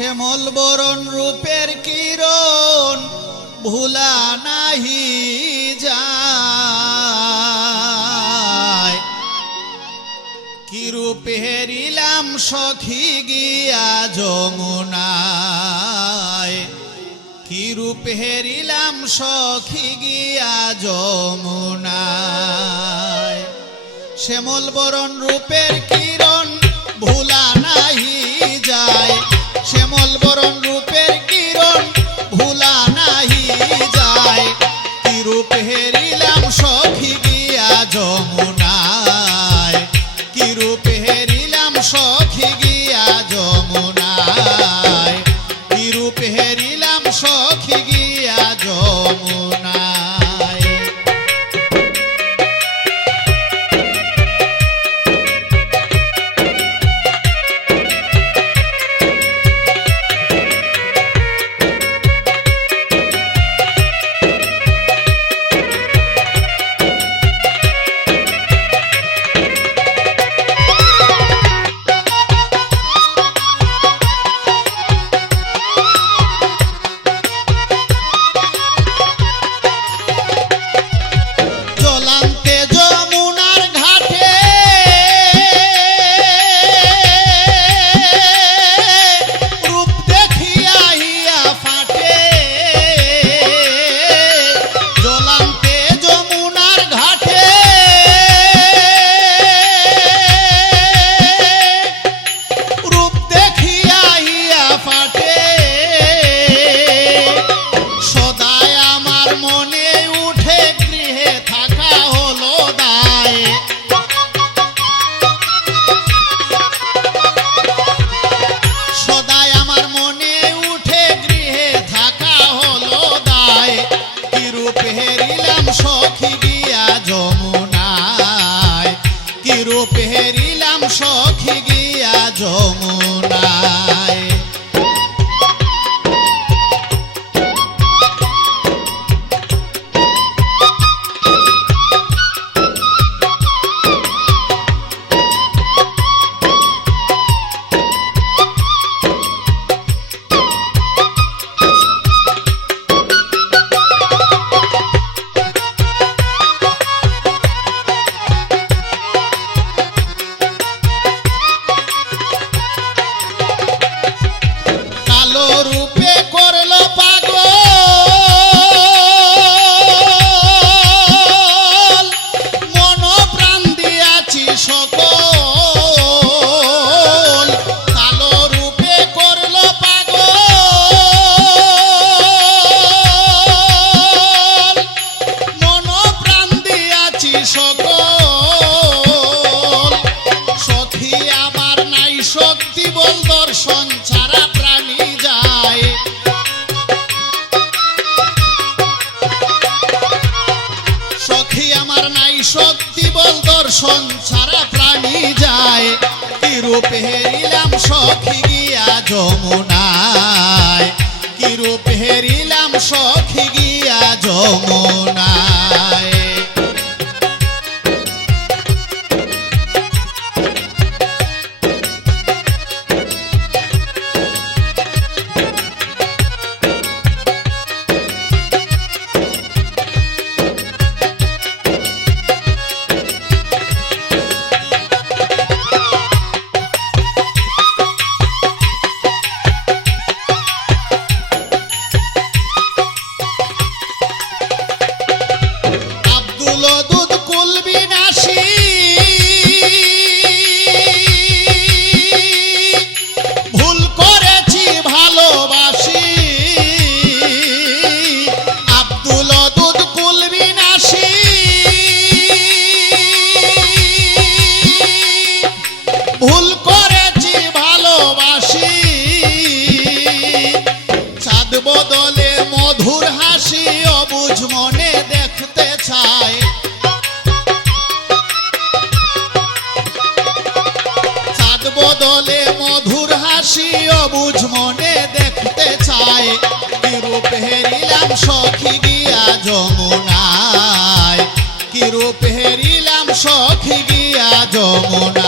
শ্যামল বরণ রূপের কিরণ ভুলা নাহি যায়। কি রূপে হেরিলাম সখী গিয়া যমুনায়, কি রূপে হেরিলাম সখী গিয়া যমুনায়। শ্যামল বরণ রূপের কিরণ ভুলা নাহি যায়, শ্যামল বরণ রূপের কিরণ ভুলা নাহি যায়। কি রূপ হেরিলাম সখী গিয়া যমুনায়, কি রূপ হেরিলাম সখী গিয়া যমুনায়, কি রূপ হেরিলাম সখী গিয়া যমুনায়। সখী গিয়া যমুনায়, কি রূপ হেরিলাম সখী গিয়া যমুনায়। রূপে করলো পাগল মন প্রাণ দিয়াছি সকল, কালো রূপে করলো পাগল মন প্রাণ দিয়াছি সকল। সখী আমার নাই শক্তি বল দর্শন ছাড়া প্রাণী যায়। সখী আমার নাই শক্তি বল দর্শন ছাড়া প্রাণী যায়। কি রূপ হেরিলাম সখী গিয়া যমুনায়, কি রূপ হেরিলাম সখী গিয়া যমুনায়। দুধ কুল বিনাশী ভুল করেছি ভালোবাসি, আব্দুল দুধ কুল বিনাশী ভুল করেছি ভালোবাসি। চাঁদ বদলে মধুর হাসি অবুঝ মনে দেখতে চায়। চাঁদ বদলে মধুর হাসি অবুঝ মনে দেখতে চায়। কি রূপ হেরিলাম সখী গিয়া যমুনায়, কি রূপ হেরিলাম সখী গিয়া যমুনায়।